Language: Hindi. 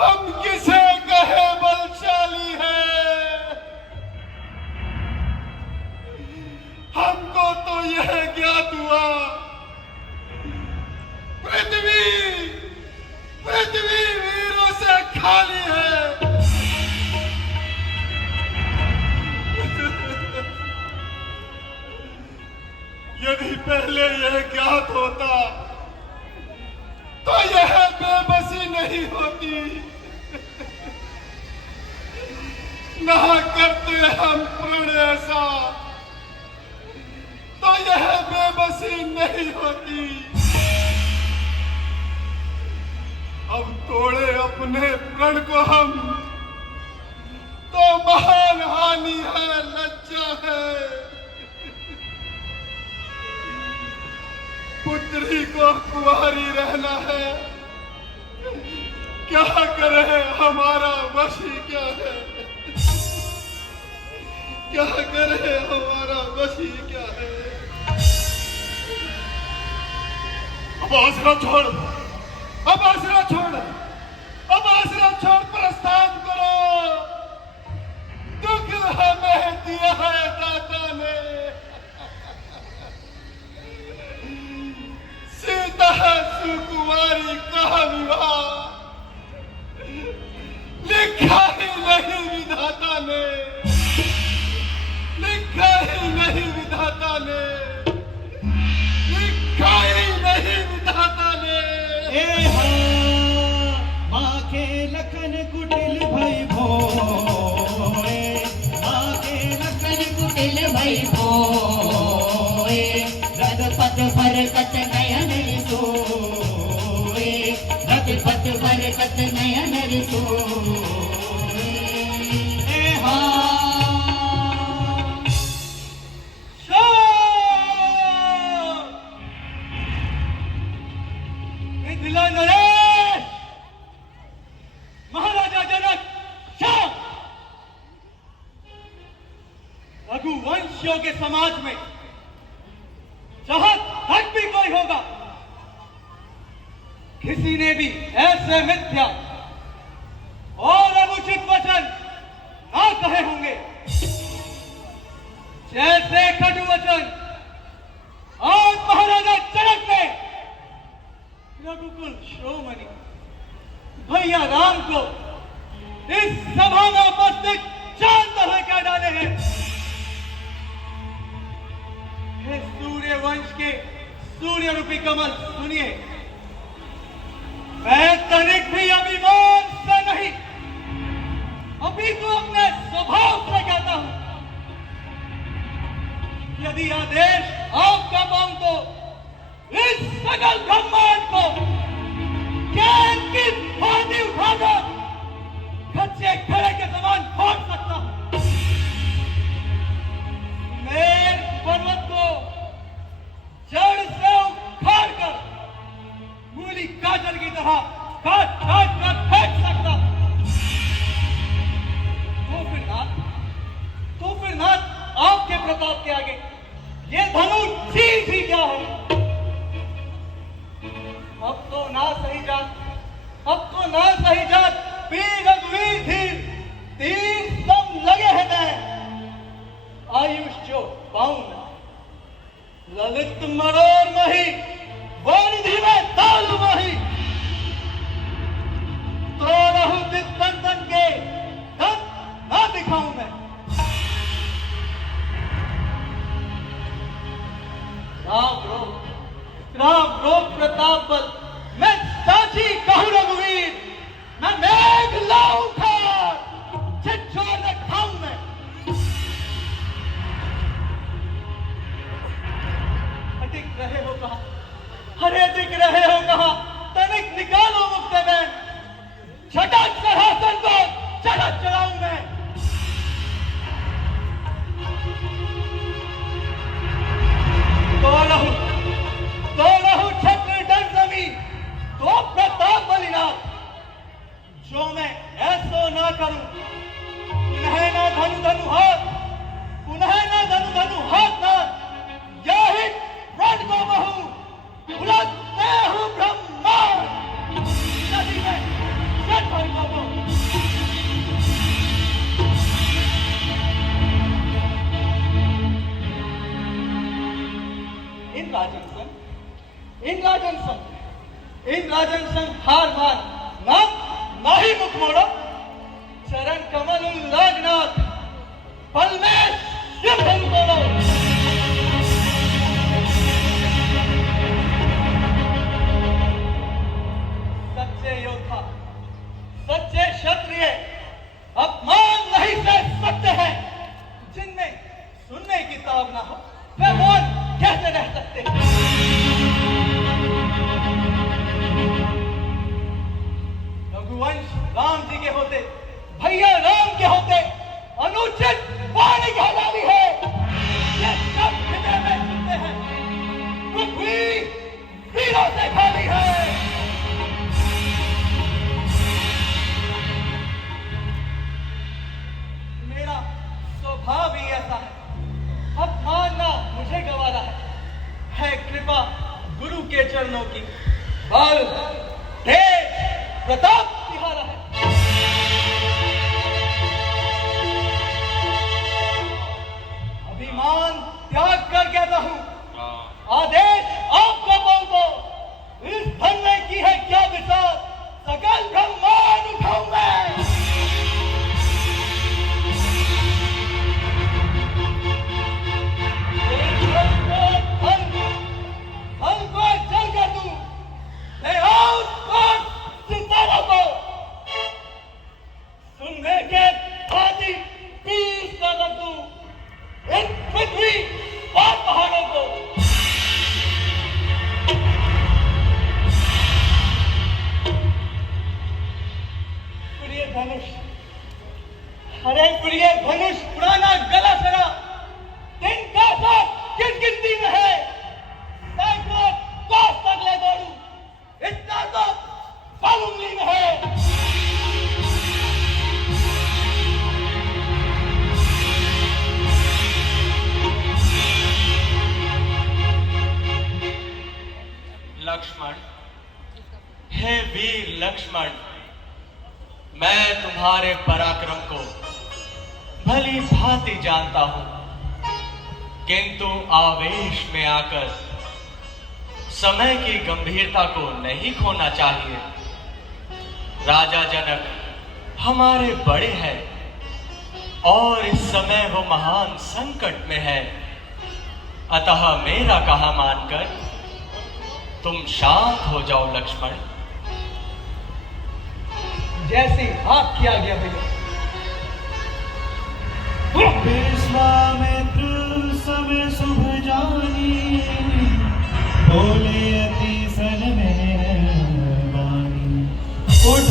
हम किसे कहे बलशाली है, हमको तो यह ज्ञात हुआ पृथ्वी पृथ्वी वीरों से खाली है। यदि पहले यह ज्ञात होता तो यह बेबसी नहीं होती। ना करते हम प्रण ऐसा तो यह बेबसी नहीं होती। अब तोड़े अपने प्रण को हम तो महान हानि है, लज्जा है। पुत्री को कुंवारी रहना है, क्या करे हमारा वशी क्या है, क्या करे हमारा वशी क्या है। अब आसरा छोड़, अब आसरा छोड़, अब आसरा छोड़ प्रस्थान करो। दुख हमें दिया है दाता ने, सीता सुकुमारी का विवाह लिखा ही नहीं विधाता ने, लिखा ही नहीं विधाता ने, लिखा ही नहीं विधाता ने। माँ के लखन कुटिल भई भोए, माँ के लखन कुटिल भई भोए, रद पद बरकत नयन सोए, रद पद बरकत नयन सोए। महाराजा जनक शाह, रघुवंशियों के समाज में जहां तक भी कोई होगा, किसी ने भी ऐसे मिथ्या और अनुचित वचन ना कहे होंगे जैसे कटु वचन आज महाराजा जनक ने रघुकुल श्रोमणि भैया राम को इस सभा में उपस्थित चांद तरह कह डाले हैं। हे सूर्य वंश के सूर्य रूपी कमल सुनिए, मैं तनिक भी अभिमान से नहीं, अभी तो अपने स्वभाव से कहता हूं, यदि आदेश आपका पाऊं तो इस सकल ब्रह्मांड को ज्ञान की फांदी उठाकर कच्चे घड़े के समान फोड़ सकता हूं। मेर पर्वत को जड़ से उखाड़ कर मूली गाजर की तरह काट काट कर फेंक सकता हूं। तो फिर नाथ आपके प्रताप के आगे ये धनु चीज ही क्या है। अब तो ना सही जात, अब तो ना सही जात, वीर रघुवीर धीर तीर सब लगे हैं मैं, आयुष जो पाऊं ललित मरोर मही, वारिधि में ताल मही, तो रहु दिग्बंधन के दंत ना दिखाऊं मैं। राम रोग प्रताप बल मैं साची कहूं रघुवीर, मैं मेघ लाऊं खार, छिछोर न खाऊं मैं। अटिक रहे हो कहा, अरे अटिक रहे हो कहा, तनिक निकालो मुक्त में, झटक सिंहासन को चढ़क चढ़ाऊं मैं। तो रहू छत्र डर जमीन, तो प्रताप बलिनाथ, जो मैं ऐसो ना करूं, उन्हें ना धनु धनु हाथ, उन्हें ना धनु धनु हाथ ना, यही प्रण को बहु उलटते हूं ब्रह्मा नदी में भार्गव को। इन राजन संग हार मान ना ही मुख मोड़ो, चरण कमल उल्लागनाथ पल में युद्ध तोड़ो। सच्चे योद्धा, सच्चे क्षत्रिय अपमान नहीं सह सकते हैं। जिनमें सुनने की ताब ना हो वे मौन कैसे रह सकते हैं? रघुवंश राम जी के होते, भैया राम के होते अनुचित वाणी कहलाती है। ये सब हृदय में सुनते हैं, पृथ्वी वीरों से खाली है। मेरा स्वभाव ही ऐसा है, अब मानना मुझे गवारा है कृपा गुरु के चरणों की। बल तेज प्रताप तिहारा है। अभिमान त्याग कर कहता हूं, आदेश आपका पाऊंगा। इस धन में की है क्या विचार, सकल ब्रह्मांड उठाऊं मैं। धन को जल कर दूं, ले आओ सितारों को, सुनने के भांति पीस कर रख दूं इन पृथ्वी और पहाड़ों को। प्रिय धनुष, अरे प्रिय धनुष पुराना गला सरा, दिन का साथ किस गिनती में है। सैकड़ों कोस तक ले दौड़ूं, इतना तो पल उंगली में है। लक्ष्मण, हे वीर लक्ष्मण, मैं तुम्हारे पराक्रम को भली भांति जानता हूं, किंतु आवेश में आकर समय की गंभीरता को नहीं खोना चाहिए। राजा जनक हमारे बड़े हैं और इस समय वो महान संकट में है, अतः मेरा कहा मानकर तुम शांत हो जाओ लक्ष्मण। जैसी आज्ञा किया गया भैया। विश्वामित्र समय शुभ जानी, बोले अति सन में वाणी। उठ